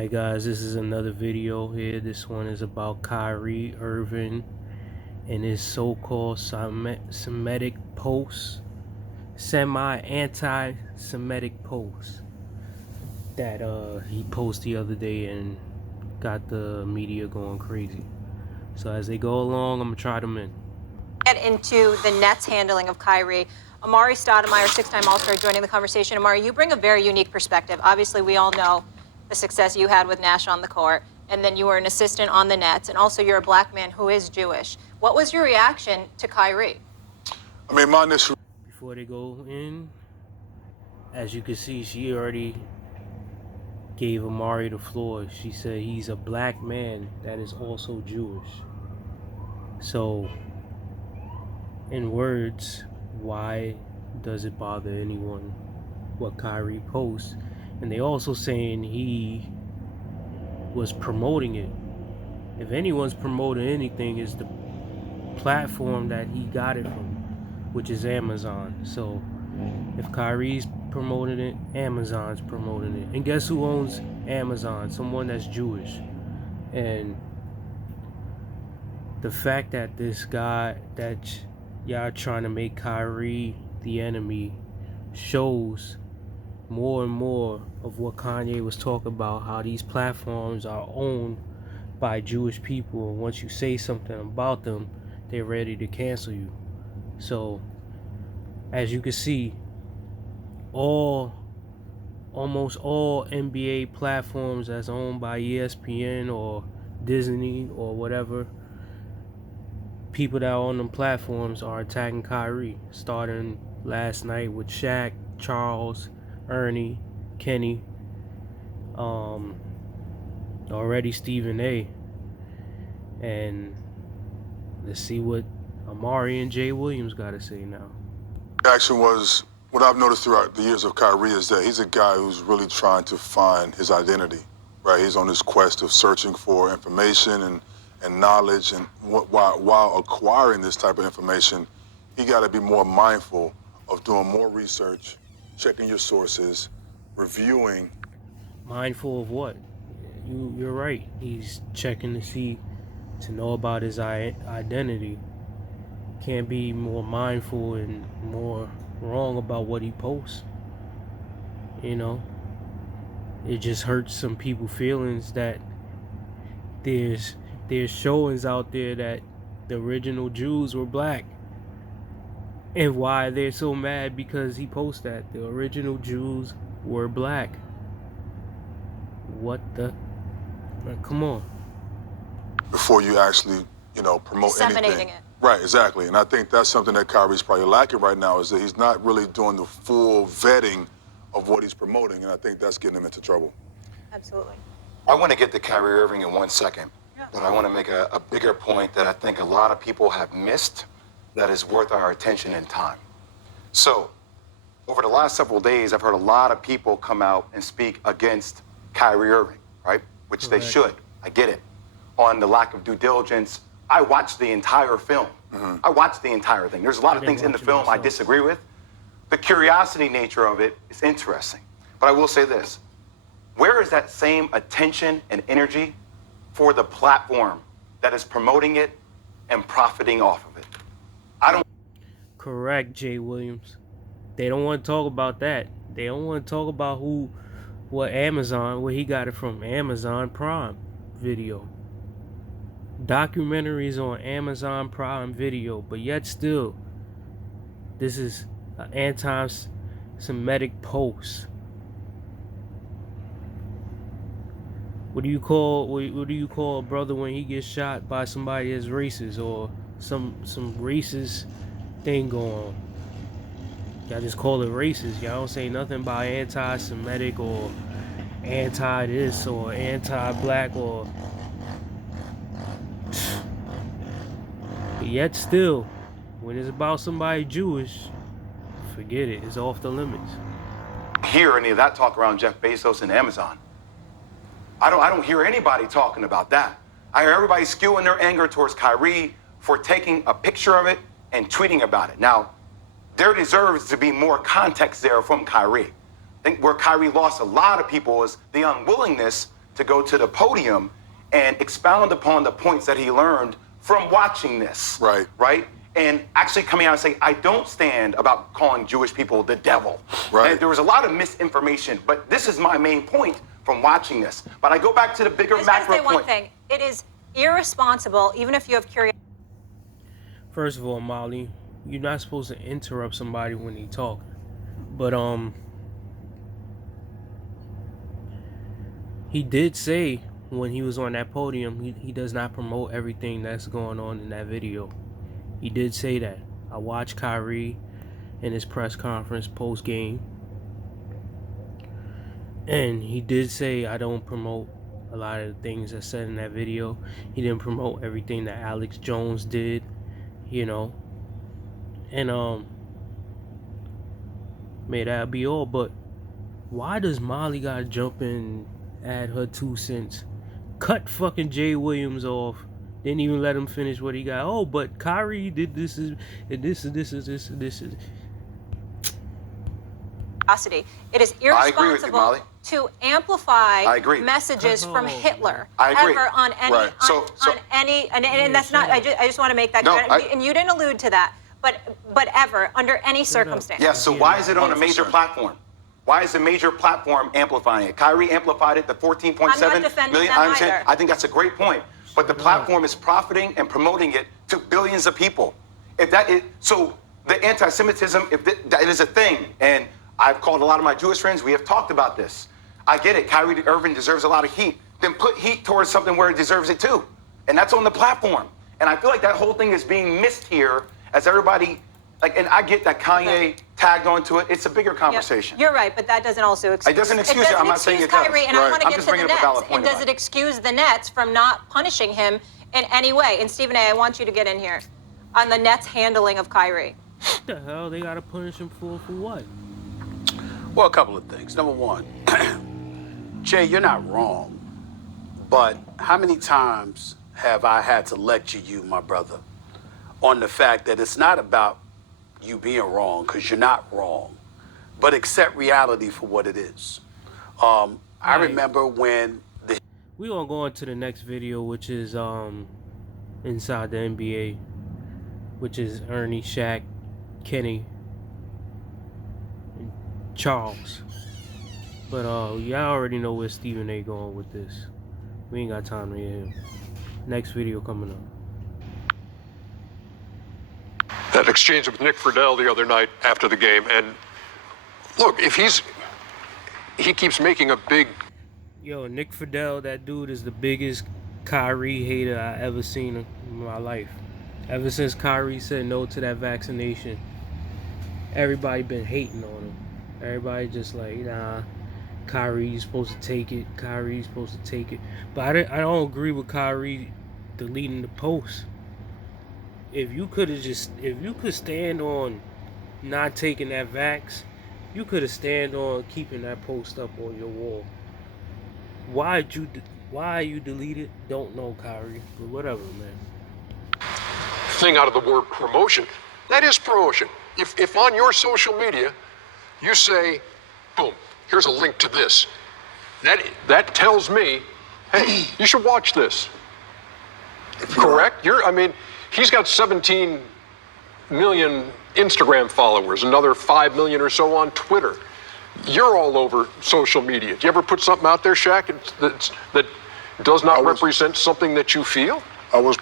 Hi guys, this is another video here. This one is about Kyrie Irving and his so-called Semitic posts, anti-Semitic posts that he posted the other day and got the media going crazy. So as they go along, I'm gonna try them in. Get into the Nets handling of Kyrie. Amari Stoudemire, six-time All-Star, joining the conversation. Amari, you bring a very unique perspective. Obviously, we all know the success you had with Nash on the court, and then you were an assistant on the Nets, and also you're a black man who is Jewish. What was your reaction to Kyrie? My initial... Before they go in, as you can see, she already gave Amari the floor. She said he's a black man that is also Jewish. So, in words, why does it bother anyone what Kyrie posts? And they also saying he was promoting it. If anyone's promoting anything, is the platform that he got it from, which is Amazon. So if Kyrie's promoting it, Amazon's promoting it. And guess who owns Amazon? Someone that's Jewish. And the fact that this guy that y'all trying to make Kyrie the enemy shows more and more of what Kanye was talking about, how these platforms are owned by Jewish people, and once you say something about them, they're ready to cancel you. So as you can see, almost all NBA platforms that's owned by ESPN or Disney or whatever, people that own them platforms are attacking Kyrie, starting last night with Shaq, Charles, Ernie, Kenny, already Stephen A. And let's see what Amari and Jay Williams got to say now. Reaction was, what I've noticed throughout the years of Kyrie is that he's a guy who's really trying to find his identity, right? He's on this quest of searching for information and knowledge, and while acquiring this type of information, he got to be more mindful of doing more research, checking your sources, reviewing. Mindful of what? You're right. He's checking to know about his identity. Can't be more mindful and more wrong about what he posts. You know, it just hurts some people's feelings that there's showings out there that the original Jews were black. And why they're so mad because he posts that the original Jews were black. What the? Come on. Before you actually, promote Disseminating anything. it. Right, exactly. And I think that's something that Kyrie's probably lacking right now, is that he's not really doing the full vetting of what he's promoting. And I think that's getting him into trouble. Absolutely. I want to get to Kyrie Irving in 1 second, but I want to make a bigger point that I think a lot of people have missed that is worth our attention and time. So, over the last several days, I've heard a lot of people come out and speak against Kyrie Irving, right? Which they should. I get it. On the lack of due diligence, I watched the entire film. I watched the entire thing. There's a lot of things in the film I disagree with. The curiosity nature of it is interesting. But I will say this. Where is that same attention and energy for the platform that is promoting it and profiting off of it? I don't... Correct, Jay Williams. They don't want to talk about that. They don't want to talk about where he got it from. Amazon Prime Video. Documentaries on Amazon Prime Video, but yet still, this is an anti-Semitic post. What do you call a brother when he gets shot by somebody that's racist or some racist thing going on? Y'all just call it racist. Y'all don't say nothing about anti-Semitic or anti-this or anti-black or... But yet still, when it's about somebody Jewish, forget it. It's off the limits. Hear any of that talk around Jeff Bezos and Amazon. I don't hear anybody talking about that. I hear everybody skewing their anger towards Kyrie for taking a picture of it and tweeting about it. Now, there deserves to be more context there from Kyrie. I think where Kyrie lost a lot of people is the unwillingness to to go to the podium and expound upon the points that he learned from watching this. Right. Right? And actually coming out and saying, I don't stand about calling Jewish people the devil. Right. And there was a lot of misinformation, but this is my main point from watching this. But I go back to the bigger I just want to macro say one point. thing. It is irresponsible, even if you have curiosity. First of all, Molly, you're not supposed to interrupt somebody when they talking. But he did say when he was on that podium, he does not promote everything that's going on in that video. He did say that. I watched Kyrie in his press conference post game, and he did say I don't promote a lot of the things that's said in that video. He didn't promote everything that Alex Jones did, you know. And may that be all. But why does Molly gotta jump in and add her 2 cents? Cut fucking Jay Williams off. Didn't even let him finish what he got. Oh, but Kyrie did this and this and this and this and this. It is I agree with you, irresponsible Molly. to amplify I agree. messages from Hitler I agree. ever on any Right. on any and that's not. I just want to make that No, clear. And you didn't allude to that, but ever under any circumstance. Yes, so why is it on a major 100%. platform? Why is the major platform amplifying it? Kyrie amplified it, the 14.7 I'm not defending million. them I understand. either. I think that's a great point. But the platform is profiting and promoting it to billions of people. If that is, so the anti-Semitism, if that is a thing, and I've called a lot of my Jewish friends, we have talked about this. I get it, Kyrie Irving deserves a lot of heat. Then put heat towards something where it deserves it too. And that's on the platform. And I feel like that whole thing is being missed here as everybody, like, and I get that Kanye tagged onto it. It's a bigger conversation. You're right, but that doesn't also excuse. It doesn't excuse it. I'm not saying it does. Kyrie, and I Right. want to I'm get just to the bringing up a valid Nets. point And does about it it. excuse the Nets from not punishing him in any way? And Stephen A., I want you to get in here on the Nets' handling of Kyrie. What the hell they gotta punish him for what? Well, a couple of things. Number one, Jay, you're not wrong. But how many times have I had to lecture you, my brother, on the fact that it's not about you being wrong, because you're not wrong, but accept reality for what it is. I Right. remember when the We gonna go on to the next video, which is inside the NBA, which is Ernie, Shaq, Kenny, and Charles. But y'all already know where Stephen A. going with this. We ain't got time to hear him. Next video coming up. That exchange with Nick Friedel the other night after the game. And look, if he keeps making a big. Yo, Nick Friedel, that dude is the biggest Kyrie hater I ever seen in my life. Ever since Kyrie said no to that vaccination, everybody been hating on him. Everybody just like, nah, Kyrie's supposed to take it. Kyrie's supposed to take it. But I don't agree with Kyrie deleting the post. If you could stand on not taking that vax, you could have stand on keeping that post up on your wall. Why you delete it? Don't know, Kyrie. But whatever, man. Thing out of the word promotion. That is promotion. If on your social media you say, boom, here's a link to this, that tells me, hey, you should watch this. Correct? He's got 17 million Instagram followers, another 5 million or so on Twitter. You're all over social media. Do you ever put something out there, Shaq, that does not represent something that you feel? I was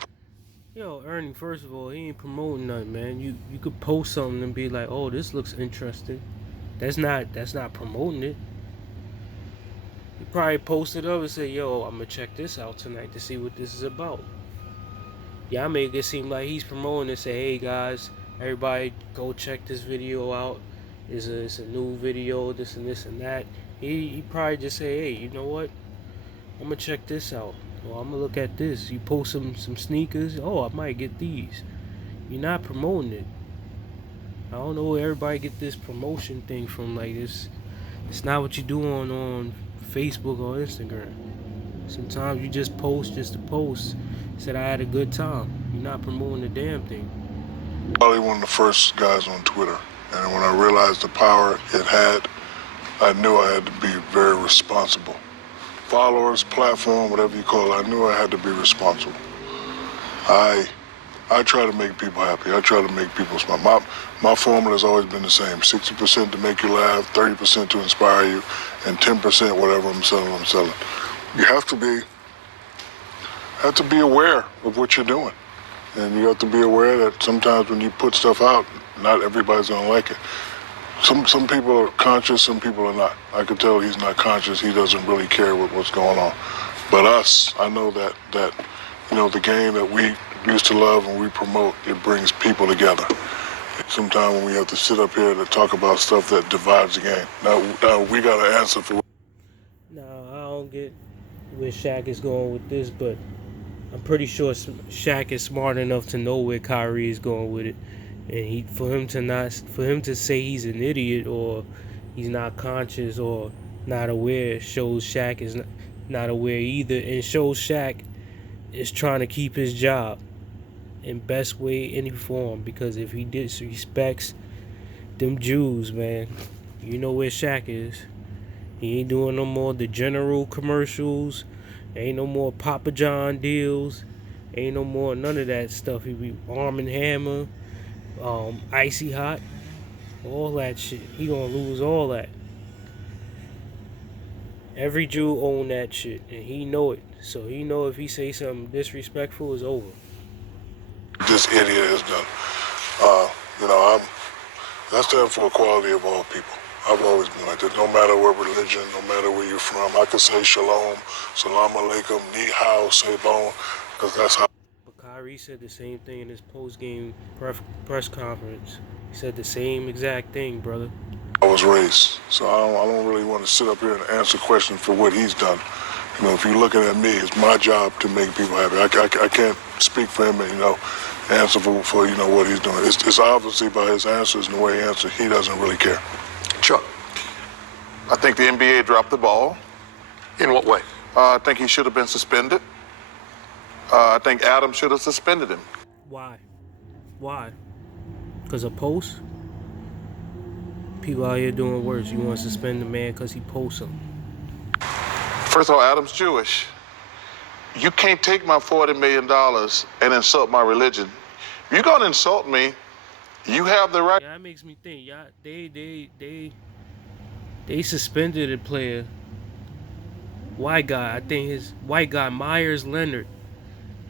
Yo, Ernie, first of all, he ain't promoting nothing, man. You could post something and be like, oh, this looks interesting. That's not promoting it. You probably posted up and say, yo, I'm gonna check this out tonight to see what this is about. Yeah, I make it seem like he's promoting it, say, hey guys, everybody go check this video out. It's a new video, this and this and that. He probably just say, hey, you know what? I'm gonna check this out. Or I'm gonna look at this. You post some sneakers, oh, I might get these. You're not promoting it. I don't know where everybody get this promotion thing from. Like this, it's not what you do on Facebook or Instagram. Sometimes you just post just to post. Said I had a good time. You're not promoting the damn thing. probably one of the first guys on Twitter. And when I realized the power it had, I knew I had to be very responsible followers, platform, whatever you call it, I knew I had to be responsible. I try to make people happy. I try to make people smile. My formula has always been the same: 60% to make you laugh, 30% to inspire you, and 10% whatever I'm selling. You have to be aware of what you're doing, and you have to be aware that sometimes when you put stuff out, not everybody's gonna like it. Some people are conscious, some people are not. I could tell he's not conscious. He doesn't really care what's going on. But us, I know that the game that we used to love and we promote, it brings people together. Sometimes when we have to sit up here to talk about stuff that divides the game. Now we got to answer for. Now, I don't get where Shaq is going with this, but I'm pretty sure Shaq is smart enough to know where Kyrie is going with it. And for him to say he's an idiot or he's not conscious or not aware shows Shaq is not aware either, and shows Shaq is trying to keep his job in best way, any form. Because if he disrespects them Jews, man, you know where Shaq is. He ain't doing no more the General commercials. Ain't no more Papa John deals. Ain't no more none of that stuff. He be Arm and Hammer, Icy Hot, all that shit. He gonna lose all that. Every Jew own that shit, and he know it. So he know if he say something disrespectful, it's over. This idiot has done. I stand for equality of all people. I've always been like that. No matter what religion, no matter where you're from, I can say shalom, salam alaikum, ni hao, sebon, because that's how. But Kyrie said the same thing in his post-game press conference. He said the same exact thing, brother. I was raised, so I don't really want to sit up here and answer questions for what he's done. If you're looking at me, it's my job to make people happy. I can't speak for him and answer for what he's doing. It's obviously by his answers and the way he answers, he doesn't really care. Chuck, I think the NBA dropped the ball. In what way? I think he should have been suspended. I think Adam should have suspended him. Why? Because of posts? People out here doing worse. You want to suspend the man because he posts them. First of all, Adam's Jewish. You can't take my $40 million and insult my religion. If you're going to insult me, you have the right. Yeah, that makes me think. Yeah, they suspended a player. White guy, I think his white guy Myers Leonard.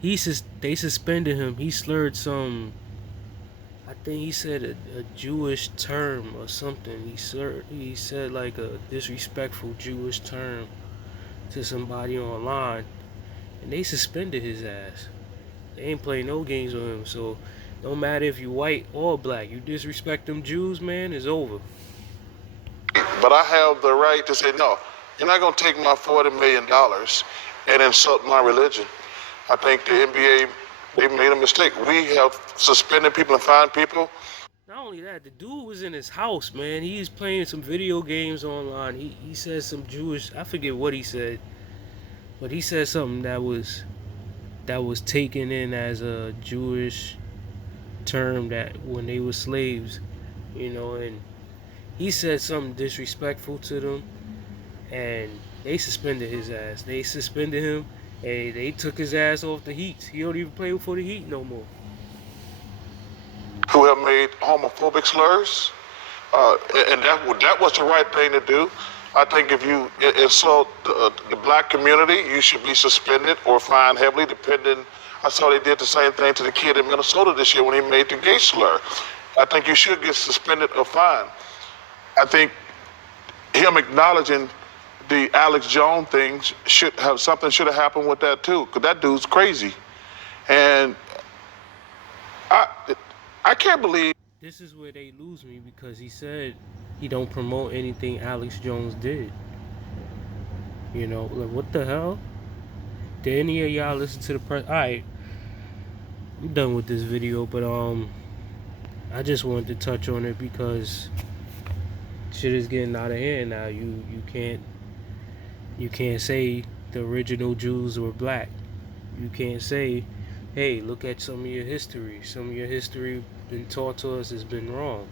They suspended him. He slurred some. I think he said a Jewish term or something. He said like a disrespectful Jewish term to somebody online, and they suspended his ass. They ain't play no games with him. So no matter if you white or black, you disrespect them Jews, man, it's over. But I have the right to say, no, you're not going to take my $40 million and insult my religion. I think the NBA, they made a mistake. We have suspended people and fined people. Not only that, the dude was in his house, man. He's playing some video games online. He said some Jewish, I forget what he said, but he said something that was taken in as a Jewish term that when they were slaves, and he said something disrespectful to them, and they suspended his ass. They suspended him, and they took his ass off the Heat. He don't even play for the Heat no more. Who have made homophobic slurs, and that was the right thing to do. I think if you insult the black community, you should be suspended or fined heavily, depending. I saw they did the same thing to the kid in Minnesota this year when he made the gay slur. I think you should get suspended or fined. I think him acknowledging the Alex Jones thing should have happened with that too, because that dude's crazy, and I can't believe. This is where they lose me, because he said he don't promote anything Alex Jones did. Like, what the hell? Did any of y'all listen to the press? Alright, I'm done with this video, but I just wanted to touch on it because shit is getting out of hand now. You can't say the original Jews were black. You can't say, hey, look at some of your history. Some of your history been taught to us has been wrong.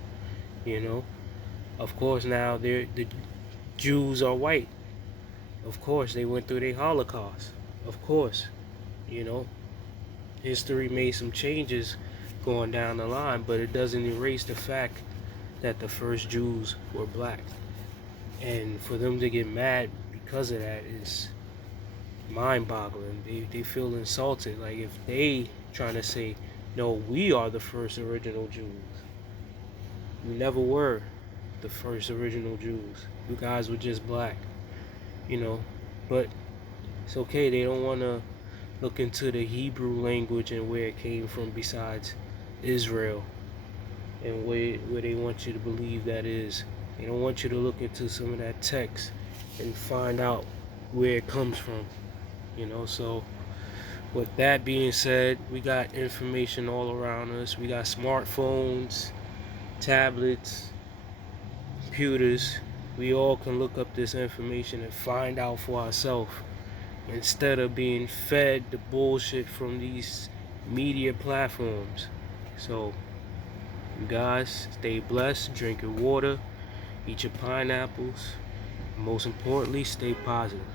Of course now the Jews are white. Of course, they went through their Holocaust. Of course, you know, history made some changes going down the line, but it doesn't erase the fact that the first Jews were black. And for them to get mad because of that is mind-boggling. They feel insulted. Like if they trying to say, no, we are the first original Jews. We never were the first original Jews. You guys were just black, you know. But it's okay. They don't want to look into the Hebrew language and where it came from besides Israel, and where they want you to believe that is. They don't want you to look into some of that text and find out where it comes from, you know. So with that being said, we got information all around us. We got smartphones, tablets, computers. We all can look up this information and find out for ourselves instead of being fed the bullshit from these media platforms. So you guys stay blessed, drink your water, eat your pineapples, most importantly, stay positive.